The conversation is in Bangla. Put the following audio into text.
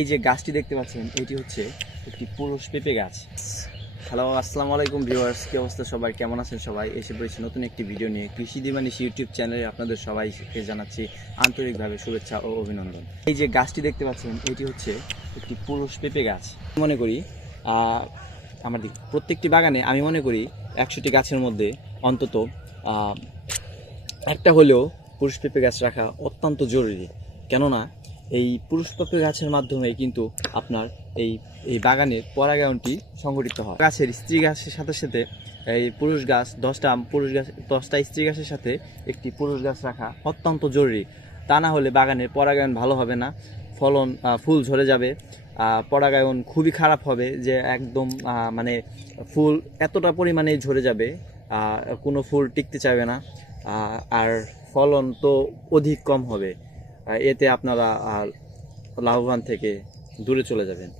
এই যে গাছটি দেখতে পাচ্ছেন এটি হচ্ছে একটি পুরুষ পেঁপে গাছ। হ্যালো, আসসালামু আলাইকুম ভিউয়ার্স, কি অবস্থা সবাই, কেমন আছেন সবাই? এসে পড়েছি নতুন একটি ভিডিও নিয়ে। কৃষি দিবানিশ ইউটিউব চ্যানেলে আপনাদের সবাইকে জানাচ্ছি আন্তরিকভাবে শুভেচ্ছা ও অভিনন্দন। এই যে গাছটি দেখতে পাচ্ছেন এটি হচ্ছে একটি পুরুষ পেঁপে গাছ। মনে করি আমাদের প্রত্যেকটি বাগানে আমি মনে করি 100টি গাছের মধ্যে অন্তত একটা হলেও পুরুষ পেঁপে গাছ রাখা অত্যন্ত জরুরি। কেননা এই পুরুষ পেঁপে গাছের মাধ্যমে কিন্তু আপনার এই এই বাগানের পরাগায়নটি সংঘটিত হয়। গাছের স্ত্রী গাছের সাথে সাথে এই পুরুষ গাছ 10টা স্ত্রী গাছের সাথে একটি পুরুষ গাছ রাখা অত্যন্ত জরুরি। তা না হলে বাগানের পরাগায়ন ভালো হবে না, ফুল ঝরে যাবে, পরাগায়ন খুবই খারাপ হবে, যে একদম মানে ফুল এতটা পরিমাণে ঝরে যাবে, কোনো ফুল টিকতে চাইবে না, আর ফলন তো অধিক কম হবে। এতে আপনারা লাভবান থেকে দূরে চলে যাবেন।